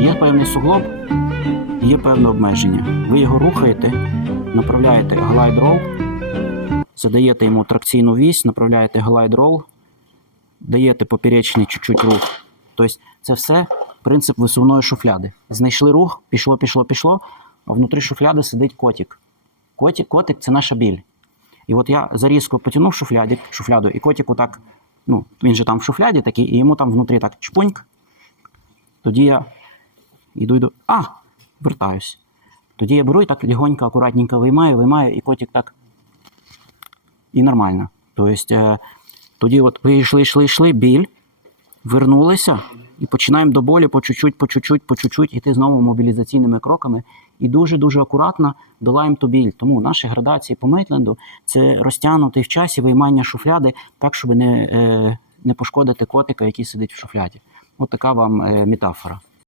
Є певний суглоб, є певне обмеження. Ви його рухаєте, направляєте глайд рол, задаєте йому тракційну вісь, направляєте глайд рол, даєте поперечний чуть-чуть рух. Тобто це все принцип висувної шуфляди. Знайшли рух, пішло, пішло, пішло, а внутрі шуфляди сидить котик. Котик, котик це наша біль. І от я зарізко потягнув шуфляді, шуфляду, і котик отак, ну, він же там в шуфляді такий, і йому там внутрі так чпуньк. Тоді я йду, йду. А! Вертаюсь. Тоді я беру і так легонько, акуратненько виймаю, виймаю, і котик так. І нормально. Тобто, е, тоді от ви йшли, йшли, йшли, біль, вернулися і починаємо до болі по чуть-чуть, по чуть-чуть, по чуть-чуть іти знову мобілізаційними кроками і дуже-дуже акуратно долаємо ту біль. Тому наші градації по Мейтленду це розтягнутий в часі виймання шуфляди так, щоб не, е, не пошкодити котика, який сидить в шуфляді. От така вам е, метафора.